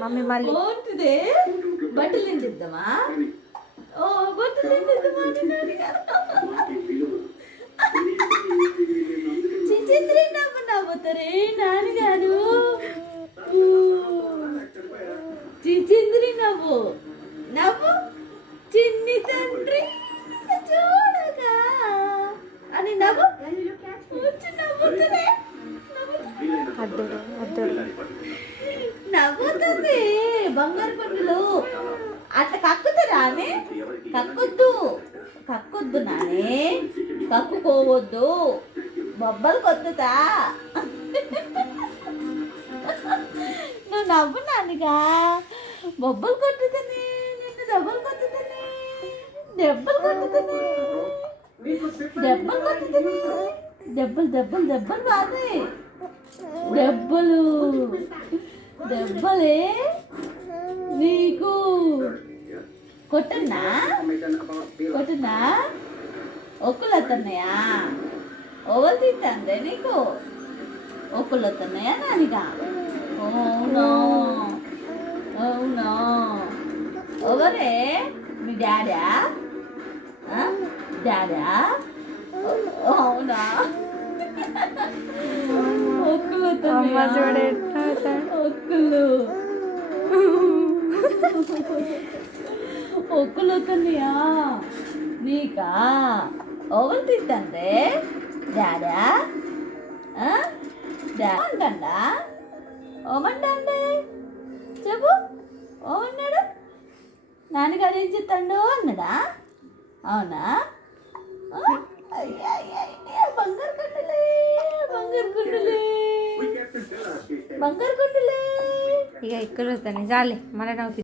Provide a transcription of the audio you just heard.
Mummy మళ్ళీ పోతుందే బట్టలు ఎండిద్దామా? ఓ బట్టలు ఎండిద్దామా చిచిత్రి నవ్వుతారే నాన్నగారు. చిచింద్రి నవ్వు నవ్వు చిన్ని తండ్రి చూడగా అని నవ్వు నవ్వుతారే నవ్వుతుంది. బంగారు పండులు అట్లా కక్కుతారా అని కక్కొద్దు నానే, కక్కుకోవద్దు, బొబ్బలు కొత్తుతా. నువ్వు నవ్వు నాన్నగా, బొబ్బలు కొట్టుతానే, నిన్ను దెబ్బలు కొట్టుతానే, దెబ్బలు కొట్టుతానే, దెబ్బలు బాధే, దెబ్బలే నీకు. కొట్టన్నా ఒక్కులు వస్తున్నాయా? ఓవలు తింటే నీకు ఒక్కులు వస్తున్నాయా నానిగా? అవునా ఎవరే మీ డాడా? అవునా ఒక్కులు ఒక్కులు వస్తున్నాయా నీకా? ఓవలు తింటే డాడా అంటా ఓమంటే చెప్పు. ఓమన్నాడు నాన్నగారు ఏం చెప్తాడు అన్నాడా? అవునా? బంగారు కొండలే ఇక ఇక్కడ వస్తాను చాలే మళ్ళీ నవ్వుతుంది.